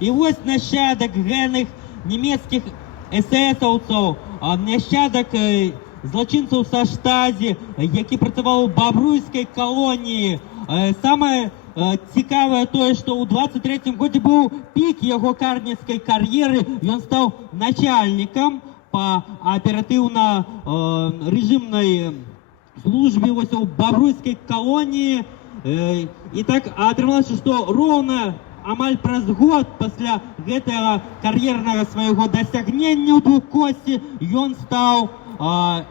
І ось нащадок генних німецьких есесовців, нащадок злочинців со Штазі, які працювали у Бобруйській колонії. Саме цікаве те, що у 23-му році був пік його карницької кар'єри, він став начальником по оперативно-режимній службі ось у Бобруйській колонії. І так отрималося, що ровно амаль праз год після гэтага кар'єрного свого досягнення у Двукосці він став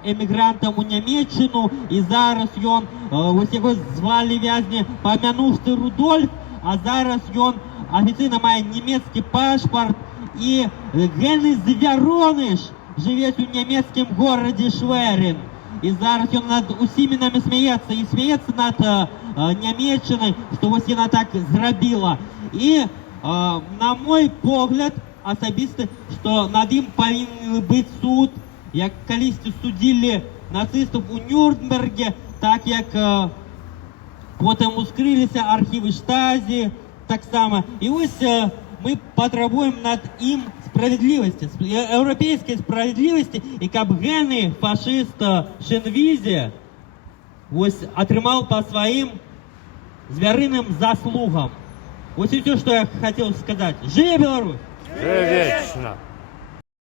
емігрантом у Німеччину, і зараз він, ось його звали в'язні Помянувши Рудольф, а зараз він офіційно має німецький паспорт, і генний звярониш живе у німецькому городі Шверин. І зараз він над усіма нами сміється, і сміється над Німеччиною, що ось вона так зробила. І, на мой погляд, особисто, що над ним повинен бути суд, як колись судили нацистів у Нюрнбергі, так як потім ускрилися архіви Штазі, так само. І ось ми потребуємо над ним справедливості, європейської справедливості, і щоб генний фашист Шенвізе ось отримав по своїм звіриним заслугам. Ось і все, що я хотів сказати. Живе Білорусь! Живе вічно!